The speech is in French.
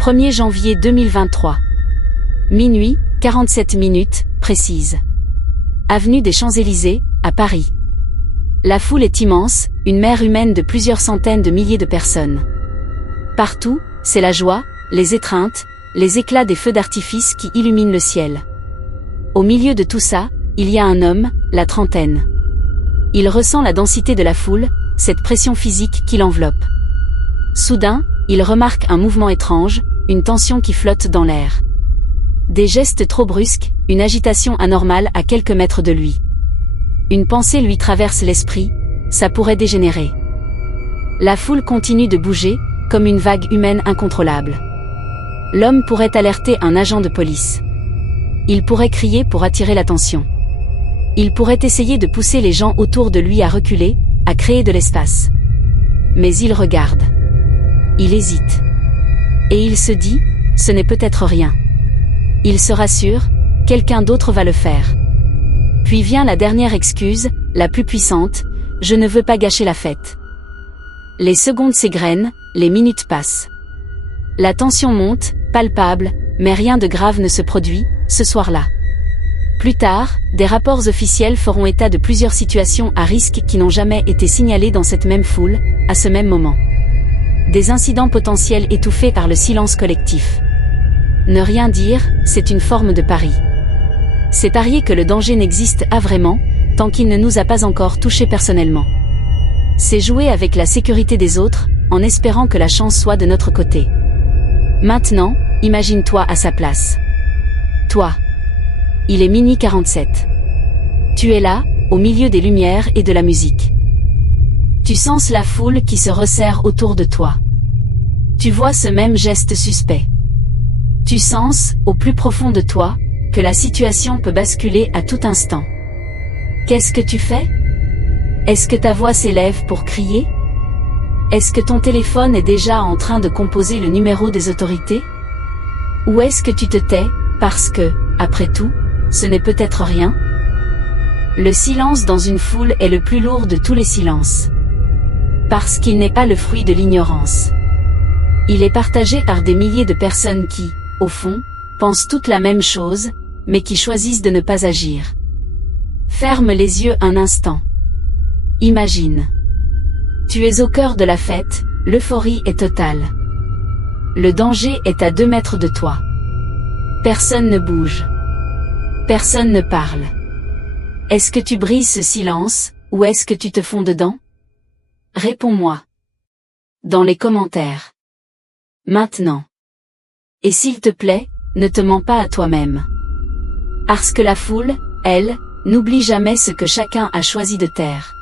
1er janvier 2023. Minuit, 47 minutes, précise. Avenue des Champs-Élysées, à Paris. La foule est immense, une mer humaine de plusieurs centaines de milliers de personnes. Partout, c'est la joie, les étreintes, les éclats des feux d'artifice qui illuminent le ciel. Au milieu de tout ça, il y a un homme, la trentaine. Il ressent la densité de la foule, cette pression physique qui l'enveloppe. Soudain, il remarque un mouvement étrange, une tension qui flotte dans l'air. Des gestes trop brusques, une agitation anormale à quelques mètres de lui. Une pensée lui traverse l'esprit, ça pourrait dégénérer. La foule continue de bouger, comme une vague humaine incontrôlable. L'homme pourrait alerter un agent de police. Il pourrait crier pour attirer l'attention. Il pourrait essayer de pousser les gens autour de lui à reculer, à créer de l'espace. Mais il regarde. Il hésite. Et il se dit, ce n'est peut-être rien. Il se rassure, quelqu'un d'autre va le faire. Puis vient la dernière excuse, la plus puissante, je ne veux pas gâcher la fête. Les secondes s'égrènent, les minutes passent. La tension monte, palpable, mais rien de grave ne se produit, ce soir-là. Plus tard, des rapports officiels feront état de plusieurs situations à risque qui n'ont jamais été signalées dans cette même foule, à ce même moment. Des incidents potentiels étouffés par le silence collectif. Ne rien dire, c'est une forme de pari. C'est parier que le danger n'existe pas vraiment, tant qu'il ne nous a pas encore touchés personnellement. C'est jouer avec la sécurité des autres, en espérant que la chance soit de notre côté. Maintenant, imagine-toi à sa place. Toi. Il est minuit 47. Tu es là, au milieu des lumières et de la musique. Tu sens la foule qui se resserre autour de toi. Tu vois ce même geste suspect. Tu sens, au plus profond de toi, que la situation peut basculer à tout instant. Qu'est-ce que tu fais? Est-ce que ta voix s'élève pour crier? Est-ce que ton téléphone est déjà en train de composer le numéro des autorités? Ou est-ce que tu te tais, parce que, après tout, ce n'est peut-être rien? Le silence dans une foule est le plus lourd de tous les silences. Parce qu'il n'est pas le fruit de l'ignorance. Il est partagé par des milliers de personnes qui, au fond, pensent toutes la même chose, mais qui choisissent de ne pas agir. Ferme les yeux un instant. Imagine. Tu es au cœur de la fête, l'euphorie est totale. Le danger est à 2 mètres de toi. Personne ne bouge. Personne ne parle. Est-ce que tu brises ce silence, ou est-ce que tu te fonds dedans? Réponds-moi. Dans les commentaires. Maintenant. Et s'il te plaît, ne te mens pas à toi-même. Parce que la foule, elle, n'oublie jamais ce que chacun a choisi de taire.